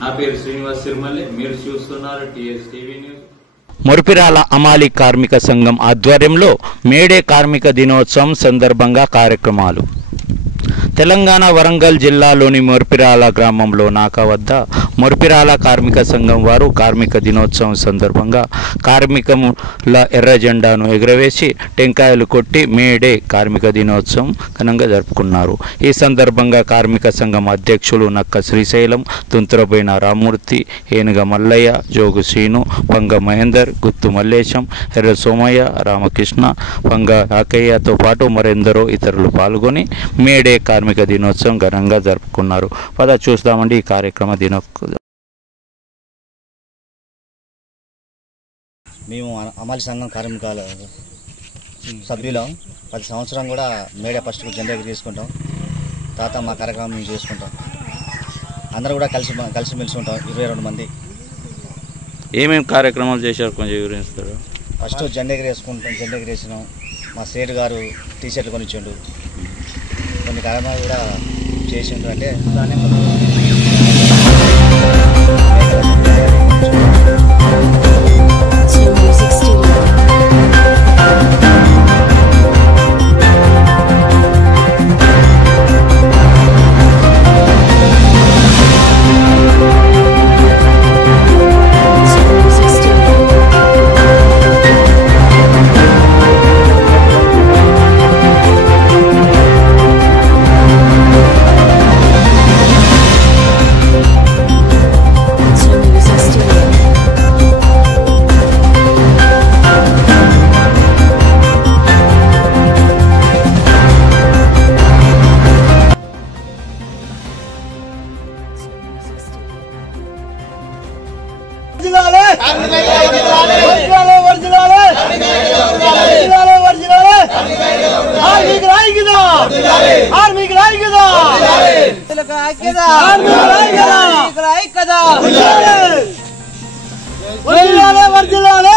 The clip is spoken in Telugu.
నా పేరు శ్రీనివాస్ సిరిమల్లి. మీరు చూస్తున్నారు టీఎస్ టీవీ న్యూస్. మురిపిరాల అమాలి కార్మిక సంఘం ఆధ్వర్యంలో మేడే కార్మిక దినోత్సవం సందర్భంగా కార్యక్రమాలు. తెలంగాణ వరంగల్ జిల్లాలోని మురిపిరాల గ్రామంలో నాక వద్ద మురిపిరాల కార్మిక సంఘం వారు కార్మిక దినోత్సవం సందర్భంగా కార్మికుల ఎర్ర జెండాను ఎగురవేసి టెంకాయలు కొట్టి మేడే కార్మిక దినోత్సవం ఘనంగా జరుపుకున్నారు. ఈ సందర్భంగా కార్మిక సంఘం అధ్యక్షులు నక్క శ్రీశైలం, తుంతరబోయిన రామ్మూర్తి, ఏనుగ మల్లయ్య, జోగు శ్రీను, పంగ మహేందర్, గుత్తు మల్లేశం, ఎర్ర సోమయ్య, రామకృష్ణ, పంగ ఆకయ్యతో పాటు మరెందరో ఇతరులు పాల్గొని మేడే కార్మిక దినోత్సవం ఘనంగా జరుపుకున్నారు. పద చూస్తామండి ఈ కార్యక్రమ దినోత్సవం. మేము అమాలి సంఘం కార్మికాల సభ్యులం. ప్రతి సంవత్సరం కూడా మేడే ఫస్ట్కు జెండా తీసుకుంటాం. తర్వాత మా కార్యక్రమం మేము చేసుకుంటాం. అందరూ కూడా కలిసిమెలిసి ఉంటాం. 22 మంది. ఏమేమి కార్యక్రమాలు చేశారు కొంచెం వివరిస్తారు? ఫస్ట్ జెండా ఎగిరేసినాం. మా సేటు గారు టీషర్ట్లు కొనిచ్చిండు. కొన్ని కార్యక్రమాలు కూడా చేసిండు. అంటే వర్జిల్లాలే